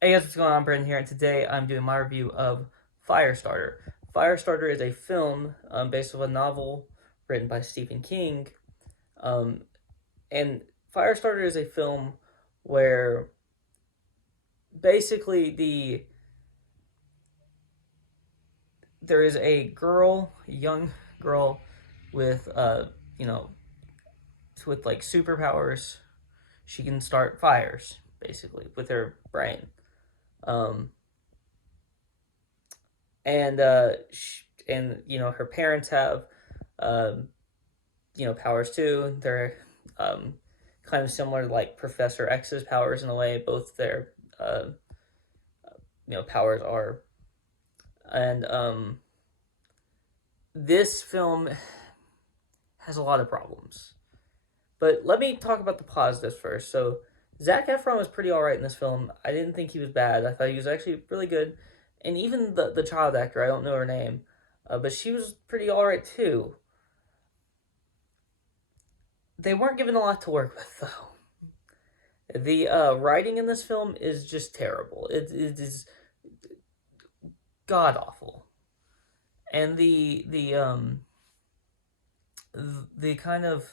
Hey guys, what's going on? Brendan here, and today I'm doing my review of Firestarter. Firestarter is a film based on a novel written by Stephen King, um, and Firestarter is a film where basically there is a girl, a young girl with you know with like superpowers. She can start fires basically with her brain. Um, and her parents have um, powers too. They're um, kind of similar to like Professor X's powers in a way. Both their powers are, and this film has a lot of problems. But let me talk about the positives first. So Zac Efron was pretty all right in this film. I didn't think he was bad. I thought he was actually really good, and even the child actor, I don't know her name, but she was pretty all right too. They weren't given a lot to work with though. The writing in this film is just terrible. It is god awful, and the kind of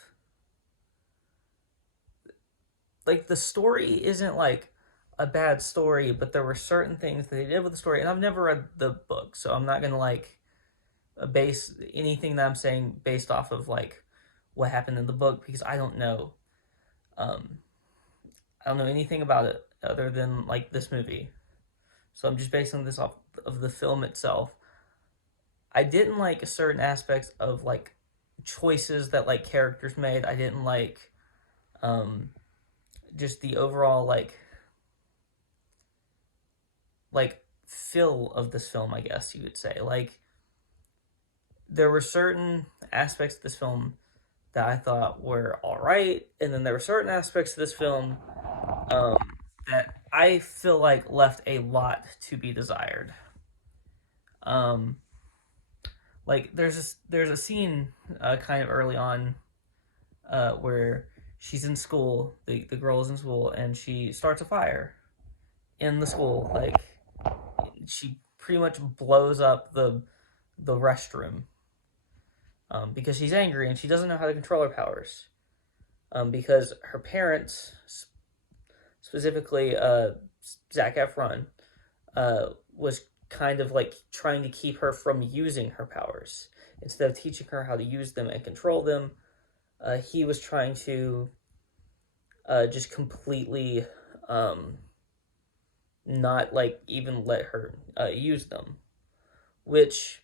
like the story isn't like a bad story, but there were certain things that they did with the story, and I've never read the book, so I'm not gonna like base anything that I'm saying based off of like what happened in the book because I don't know. Um, I don't know anything about it other than like this movie, so I'm just basing this off of the film itself. I didn't like certain aspects of like choices that like characters made. I didn't like um just the overall like feel of this film, I guess you would say. Like there were certain aspects of this film that I thought were all right, and then there were certain aspects of this film um that I feel like left a lot to be desired. Um like there's a scene kind of early on where she's in school. The girl is in school, and she starts a fire in the school. Like she pretty much blows up the restroom because she's angry and she doesn't know how to control her powers. Because her parents, specifically Zac Efron, was kind of like trying to keep her from using her powers. Instead of teaching her how to use them and control them, he was trying to just completely um, not like even let her use them, which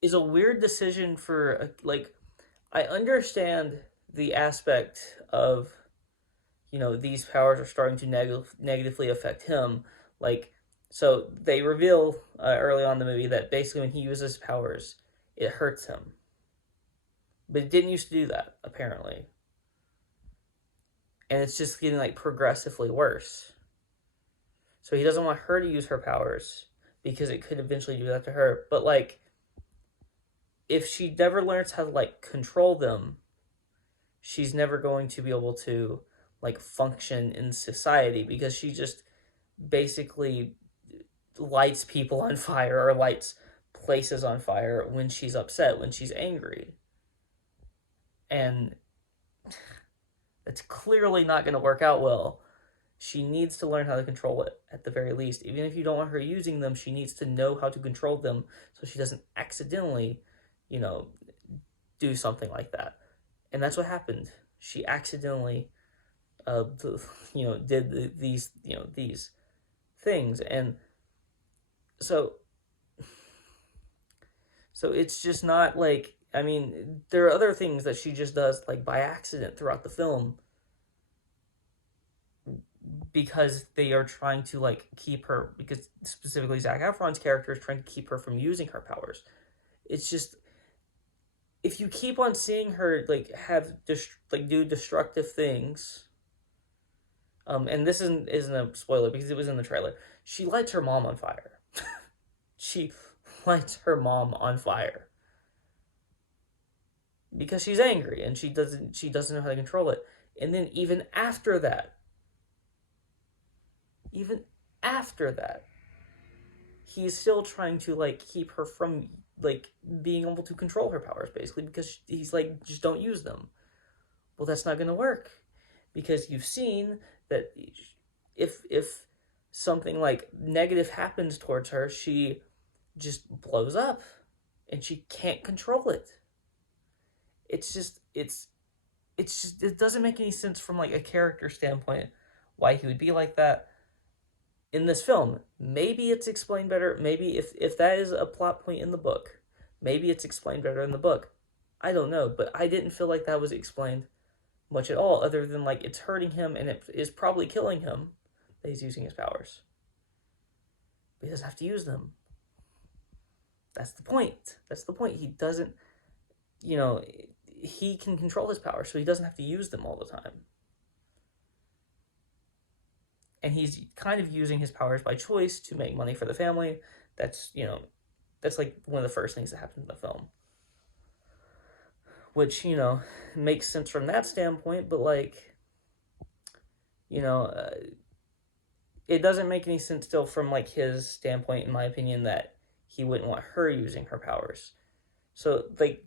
is a weird decision for like. I understand the aspect of these powers are starting to negatively affect him. Like, so they reveal early on in the movie that basically when he uses powers, it hurts him, but it didn't used to do that apparently, and it's just getting like progressively worse. So he doesn't want her to use her powers because it could eventually do that to her. But like, if she never learns how to like control them, she's never going to be able to like function in society because she just basically lights people on fire or lights places on fire when she's upset, when she's angry. And it's clearly not going to work out well. She needs to learn how to control it at the very least. Even if you don't want her using them, she needs to know how to control them so she doesn't accidentally, you know, do something like that. And that's what happened. She accidentally, uh, did these things, and so it's just not like I mean, there are other things that she just does like by accident throughout the film because they are trying to like keep her because specifically Zac Efron's character is trying to keep her from using her powers. It's just if you keep on seeing her like like do destructive things, and this isn't a spoiler because it was in the trailer. She lights her mom on fire. She lights her mom on fire because she's angry and she doesn't know how to control it. And then even after that, even after that, he's still trying to like keep her from like being able to control her powers, basically, because he's like, just don't use them. Well, that's not going to work, because you've seen that if something like negative happens towards her, she just blows up and she can't control it. It's just it doesn't make any sense from like a character standpoint why he would be like that in this film. Maybe it's explained better. Maybe if that is a plot point in the book, maybe it's explained better in the book. I don't know, but I didn't feel like that was explained much at all, other than like it's hurting him and it is probably killing him that he's using his powers. But he doesn't have to use them. That's the point. That's the point. He doesn't, you know, he can control his powers, so he doesn't have to use them all the time. And he's kind of using his powers by choice to make money for the family. That's, you know, that's like one of the first things that happens in the film. Which, you know, makes sense from that standpoint, but like, you know, it doesn't make any sense still from like his standpoint, in my opinion, that he wouldn't want her using her powers. So like,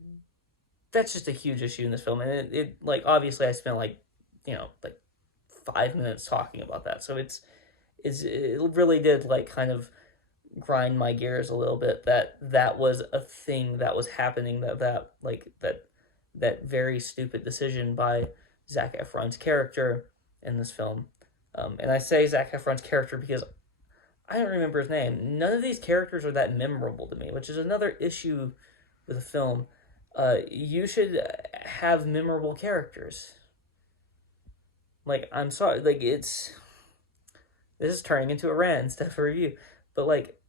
that's just a huge issue in this film, and it like, obviously I spent like, you know, like 5 minutes talking about that, so it really did like kind of grind my gears a little bit that was a thing that was happening, that very stupid decision by Zac Efron's character in this film. And I say Zac Efron's character because I don't remember his name. None of these characters are that memorable to me, which is another issue with the film. You should have memorable characters. Like, I'm sorry, like, this is turning into a rant instead of a review, but like,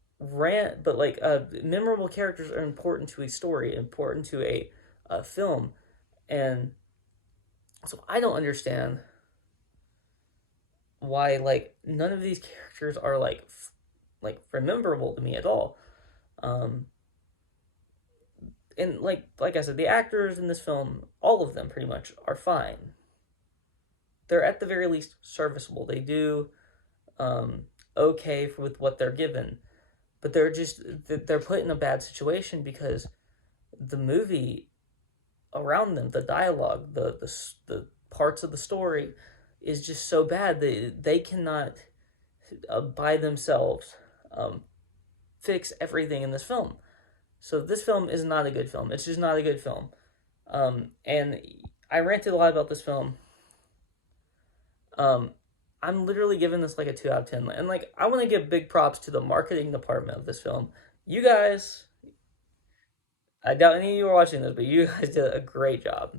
memorable characters are important to a story, important to a film, and so I don't understand why like none of these characters are like rememberable to me at all. And like I said, the actors in this film, all of them pretty much, are fine. They're at the very least serviceable. They do okay with what they're given, but they're put in a bad situation because the movie around them, the dialogue, the parts of the story, is just so bad that they cannot by themselves fix everything in this film. So this film is not a good film. It's just not a good film. And I ranted a lot about this film. I'm literally giving this like a 2 out of 10. And like, I want to give big props to the marketing department of this film. You guys, I doubt any of you are watching this, but you guys did a great job.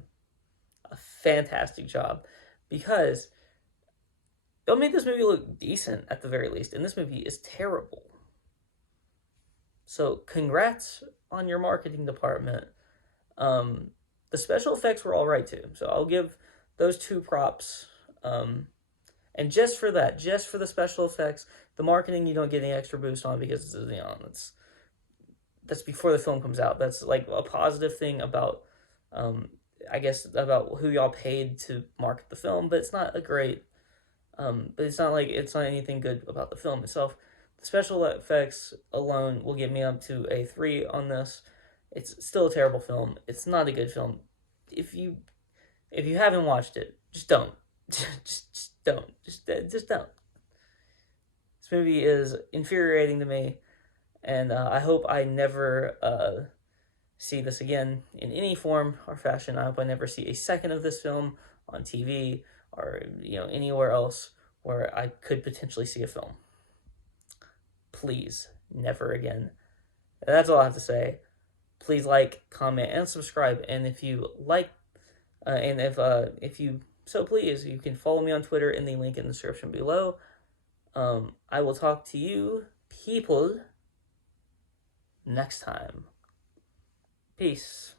A fantastic job. Because it made this movie look decent at the very least. And this movie is terrible. So congrats on your marketing department. The special effects were all right too. So I'll give those 2 props. And just for that, just for the special effects, the marketing you don't get any extra boost on because, you know, that's before the film comes out. That's like a positive thing about, I guess, about who y'all paid to market the film, but it's not a great, but it's not anything good about the film itself. The special effects alone will get me up to a 3 on this. It's still a terrible film. It's not a good film. If you haven't watched it, just don't. just don't. Just don't. This movie is infuriating to me, and I hope I never see this again in any form or fashion. I hope I never see a second of this film on TV or, you know, anywhere else where I could potentially see a film. Please, never again. And that's all I have to say. Please like, comment, and subscribe. And if you like, and if you so please, you can follow me on Twitter in the link in the description below. I will talk to you people next time. Peace.